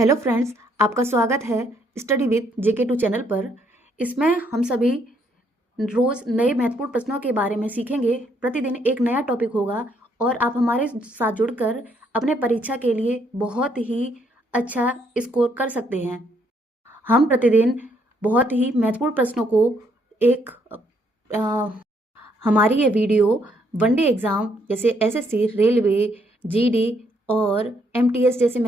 Hello friends, आपका स्वागत है स्टडी विद JK2 चैनल पर। इसमें हम सभी रोज़ नए महत्वपूर्ण प्रश्नों के बारे में सीखेंगे। प्रतिदिन एक नया टॉपिक होगा और आप हमारे साथ जुड़कर अपने परीक्षा के लिए बहुत ही अच्छा स्कोर कर सकते हैं। हम प्रतिदिन बहुत ही महत्वपूर्ण प्रश्नों को एक हमारी ये वीडियो वनडे एग्ज़ाम जैसे SSC, रेलवे, GD और MTS जैसे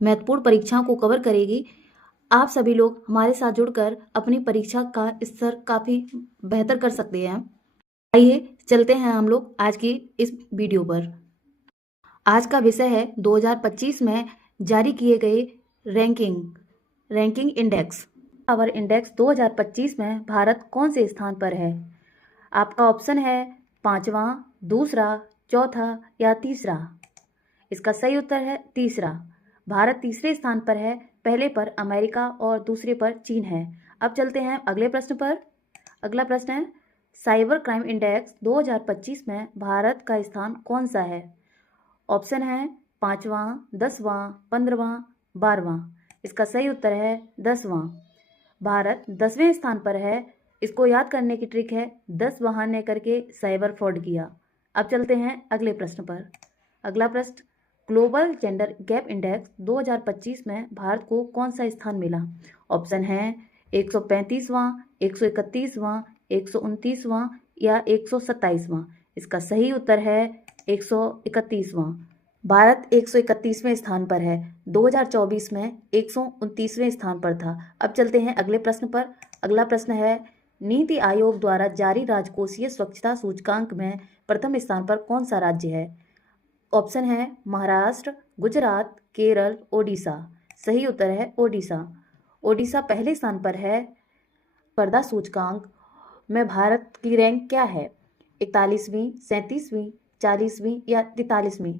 महत्वपूर्ण परीक्षाओं को कवर करेगी। आप सभी लोग हमारे साथ जुड़कर अपनी परीक्षा का स्तर काफ़ी बेहतर कर सकते हैं। आइए चलते हैं हम लोग आज की इस वीडियो पर। आज का विषय है 2025 में जारी किए गए रैंकिंग इंडेक्स। पावर इंडेक्स 2025 में भारत कौन से स्थान पर है? आपका ऑप्शन है 5वां, दूसरा, चौथा या तीसरा। इसका सही उत्तर है तीसरा। भारत तीसरे स्थान पर है। पहले पर अमेरिका और दूसरे पर चीन है। अब चलते हैं अगले प्रश्न पर। अगला प्रश्न है साइबर क्राइम इंडेक्स 2025 में भारत का स्थान कौन सा है? ऑप्शन है 5वां, 10वां, 15वां, 12वां। इसका सही उत्तर है 10वां। भारत 10वें स्थान पर है। इसको याद करने की ट्रिक है 10 बहाने करके साइबर फ्रॉड किया। अब चलते हैं अगले प्रश्न पर। अगला प्रश्न ग्लोबल जेंडर गैप इंडेक्स 2025 में भारत को कौन सा स्थान मिला? ऑप्शन है 135वां, 131वां, 129वां या 127वां। इसका सही उत्तर है 131वां। भारत 131वें स्थान पर है। 2024 में 129वें स्थान पर था। अब चलते हैं अगले प्रश्न पर। अगला प्रश्न है नीति आयोग द्वारा जारी राजकोषीय स्वच्छता सूचकांक में प्रथम स्थान पर कौन सा राज्य है? ऑप्शन है महाराष्ट्र, गुजरात, केरल, ओडिशा। सही उत्तर है ओडिशा। ओडिशा पहले स्थान पर है। स्पर्धा सूचकांक में भारत की रैंक क्या है? 41वीं, 37वीं, 40वीं या 43वीं।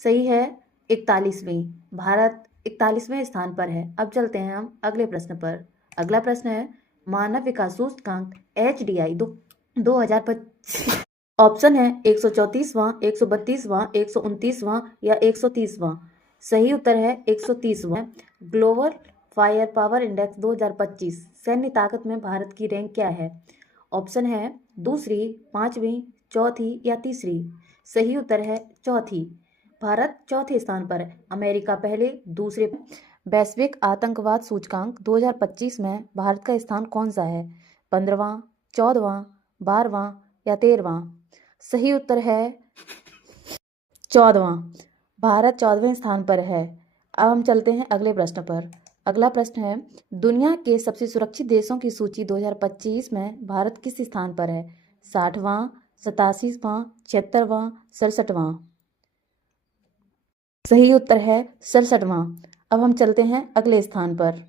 सही है 41वीं। भारत 41वें स्थान पर है। अब चलते हैं हम अगले प्रश्न पर। अगला प्रश्न है मानव विकास सूचकांक HDI 2025। ऑप्शन है 134वां, 132वां, 129वां या 130वां। सही उत्तर है 130वां। ग्लोबल फायर पावर इंडेक्स 2025 सैन्य ताकत में भारत की रैंक क्या है? ऑप्शन है दूसरी, 5वीं, चौथी या तीसरी। सही उत्तर है चौथी। भारत चौथे स्थान पर है। अमेरिका पहले, दूसरे। वैश्विक आतंकवाद सूचकांक 2025 में भारत का स्थान कौन सा है? 15वां, 14वां, 12वां या 13वां। सही उत्तर है 14वां। भारत 14वें स्थान पर है। अब हम चलते हैं अगले प्रश्न पर। अगला प्रश्न है दुनिया के सबसे सुरक्षित देशों की सूची 2025 में भारत किस स्थान पर है? 60वां, 87वां, 76वां, 67वां। सही उत्तर है 67वां। अब हम चलते हैं अगले स्थान पर।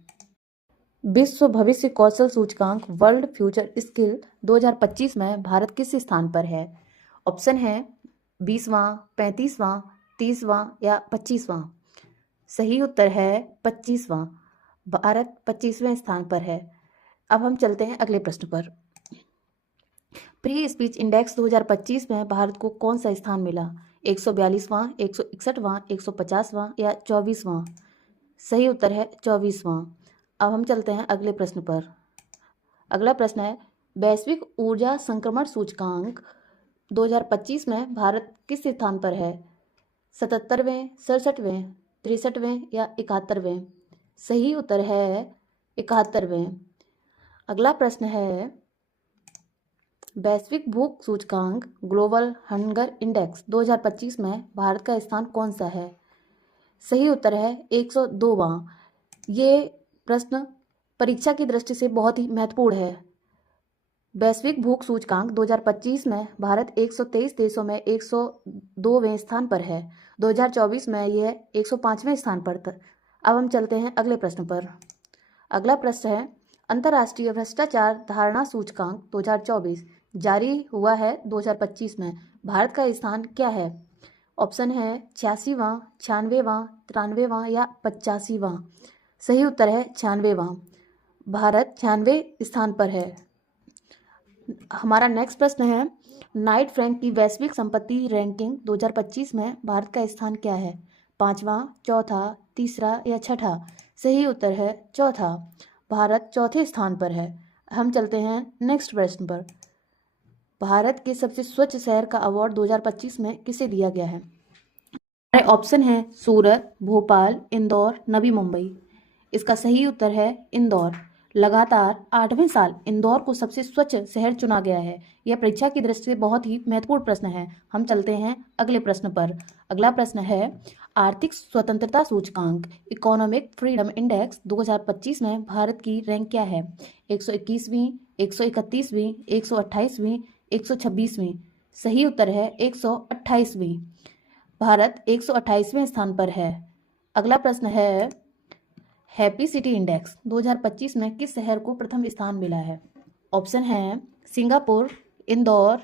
विश्व भविष्य कौशल सूचकांक वर्ल्ड फ्यूचर स्किल 2025 में भारत किस स्थान पर है? ऑप्शन है 20वां, 35वां, 30वां या 25वां। सही उत्तर है 25वां। भारत 25वें स्थान पर है। अब हम चलते हैं अगले प्रश्न पर। प्री स्पीच इंडेक्स 2025 में भारत को कौन सा स्थान मिला? 142वां, 161वां, 150वां या 24वां। सही उत्तर है 24वां। अब हम चलते हैं अगले प्रश्न पर। अगला प्रश्न है वैश्विक ऊर्जा संक्रमण सूचकांक 2025 में भारत किस स्थान पर है? 77वें, 67वें, 63वें या 71वें। सही उत्तर है 71वें। अगला प्रश्न है वैश्विक भूख सूचकांक ग्लोबल हंगर इंडेक्स 2025 में भारत का स्थान कौन सा है? सही उत्तर है 102वां। ये प्रश्न परीक्षा की दृष्टि से बहुत ही महत्वपूर्ण है। वैश्विक भूख सूचकांक 2025 में भारत 123 देशों में 102वें स्थान पर है। 2024 में यह 105वें स्थान पर था। अब हम चलते हैं अगले प्रश्न पर। अगला प्रश्न है अंतर्राष्ट्रीय भ्रष्टाचार धारणा सूचकांक 2024 जारी हुआ है 2025 में भारत का स्थान क्या है? ऑप्शन है 86वां, 96वां, 93वां या 85वां। सही उत्तर है 96वां। भारत 96वें स्थान पर है। हमारा नेक्स्ट प्रश्न है नाइट फ्रैंक की वैश्विक संपत्ति रैंकिंग 2025 में भारत का स्थान क्या है? पांचवा, चौथा, तीसरा या छठा? सही उत्तर है चौथा। भारत चौथे स्थान पर है। हम चलते हैं नेक्स्ट प्रश्न पर। भारत के सबसे स्वच्छ शहर का अवार्ड 2025 में किसे दिया गया है? हमारे ऑप्शन है सूरत, भोपाल, इंदौर, नवी मुंबई। इसका सही उत्तर है इंदौर। लगातार 8वें साल इंदौर को सबसे स्वच्छ शहर चुना गया है। यह परीक्षा की दृष्टि से बहुत ही महत्वपूर्ण प्रश्न है। हम चलते हैं अगले प्रश्न पर। अगला प्रश्न है आर्थिक स्वतंत्रता सूचकांक इकोनॉमिक फ्रीडम इंडेक्स 2025 में भारत की रैंक क्या है? 121वीं, 131वीं, 128वीं, 126वीं? सही उत्तर है 128वीं। भारत 128वें स्थान पर है। अगला प्रश्न है हैप्पी सिटी इंडेक्स 2025 में किस शहर को प्रथम स्थान मिला है? ऑप्शन है Singapore, Indore,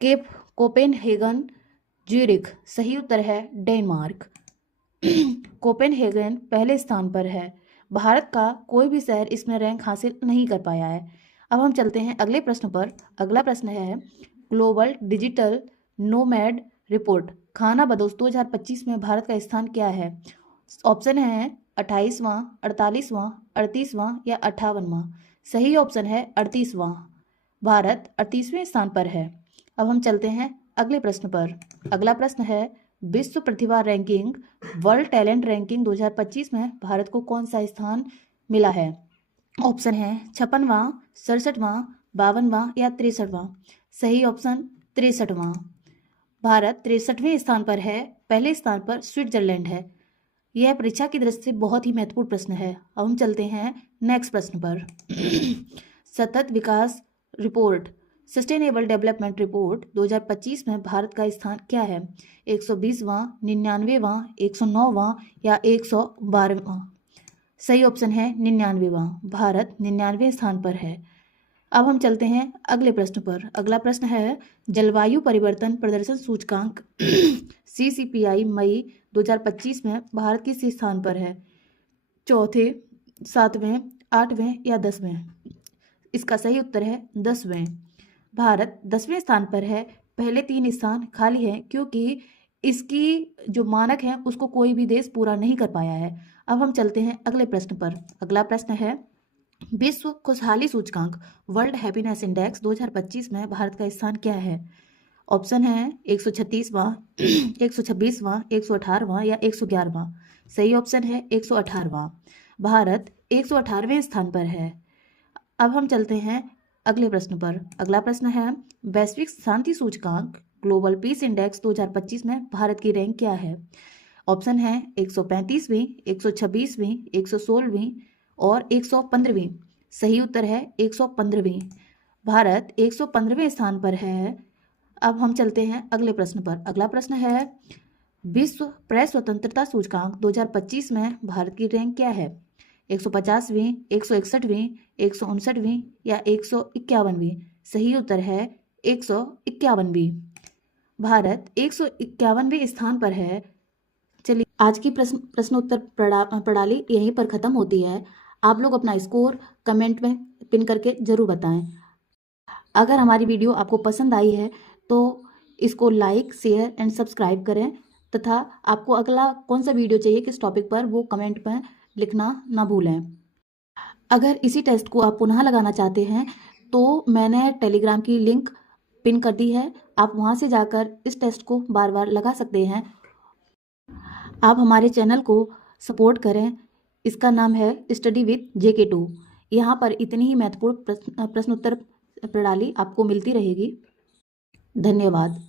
Cape Copenhagen, Zurich. सही उत्तर है डेनमार्क। कोपेनहेगन पहले स्थान पर है। भारत का कोई भी शहर इसमें रैंक हासिल नहीं कर पाया है। अब हम चलते हैं अगले प्रश्न पर। अगला प्रश्न है ग्लोबल डिजिटल नोमैड रिपोर्ट खाना बदोश 2025 में भारत का स्थान क्या है? ऑप्शन है 28वां, 48वां, 38वां या 58वां? सही ऑप्शन है 38वां। भारत 38वें स्थान पर है। अब हम चलते हैं अगले प्रश्न पर। अगला प्रश्न है विश्व प्रतिभा रैंकिंग वर्ल्ड टैलेंट रैंकिंग 2025 में भारत को कौन सा स्थान मिला है? ऑप्शन है 56वां, 67वां, 52वां या 63वां? सही ऑप्शन 63वां। भारत 63वें स्थान पर है। पहले स्थान पर स्विट्जरलैंड है। यह परीक्षा की दृष्टि से बहुत ही महत्वपूर्ण प्रश्न है। अब हम चलते हैं नेक्स्ट प्रश्न पर। सतत विकास रिपोर्ट सस्टेनेबल डेवलपमेंट रिपोर्ट 2025 में भारत का स्थान क्या है? 120वां, 99वां, 109वां या 112वां? सही ऑप्शन है 99वां। भारत 99वें स्थान पर है। अब हम चलते हैं अगले प्रश्न पर। अगला प्रश्न है जलवायु परिवर्तन प्रदर्शन सूचकांक CCPI मई 2025 में भारत किस स्थान पर है? चौथे, 7वें, 8वें या 10वें? इसका सही उत्तर है 10वें। भारत 10वें स्थान पर है। पहले 3 स्थान खाली हैं क्योंकि इसकी जो मानक है उसको कोई भी देश पूरा नहीं कर पाया है। अब हम चलते हैं अगले प्रश्न पर। अगला प्रश्न है विश्व खुशहाली सूचकांक वर्ल्ड हैप्पीनेस इंडेक्स 2025 में भारत का स्थान क्या है? ऑप्शन है 136वां, 126वां, 118वां या 111वां? सही ऑप्शन है 118वां। भारत 118वें स्थान पर है। अब हम चलते हैं अगले प्रश्न पर। अगला प्रश्न है वैश्विक शांति सूचकांक ग्लोबल पीस इंडेक्स 2025 में भारत की रैंक क्या है? ऑप्शन है 135वीं, 126वीं, 116वीं और 115वीं? सही उत्तर है 115वीं। भारत 115वें स्थान पर है। अब हम चलते हैं अगले प्रश्न पर। अगला प्रश्न है विश्व प्रेस स्वतंत्रता सूचकांक 2025 में भारत की रैंक क्या है? 150वीं, 161वीं, 159वीं या 151वीं? सही उत्तर है 151वीं। भारत 151वें स्थान पर है। चलिए आज की प्रश्नोत्तर प्रणाली यहीं पर ख़त्म होती है। आप लोग अपना स्कोर कमेंट में पिन करके ज़रूर बताएं। अगर हमारी वीडियो आपको पसंद आई है तो इसको लाइक, शेयर एंड सब्सक्राइब करें तथा आपको अगला कौन सा वीडियो चाहिए किस टॉपिक पर वो कमेंट में लिखना ना भूलें। अगर इसी टेस्ट को आप पुनः लगाना चाहते हैं तो मैंने टेलीग्राम की लिंक पिन कर दी है। आप वहां से जाकर इस टेस्ट को बार बार लगा सकते हैं। आप हमारे चैनल को सपोर्ट करें। इसका नाम है स्टडी विथ JK2। यहाँ पर इतनी ही महत्वपूर्ण प्रश्नोत्तर प्रणाली आपको मिलती रहेगी। धन्यवाद।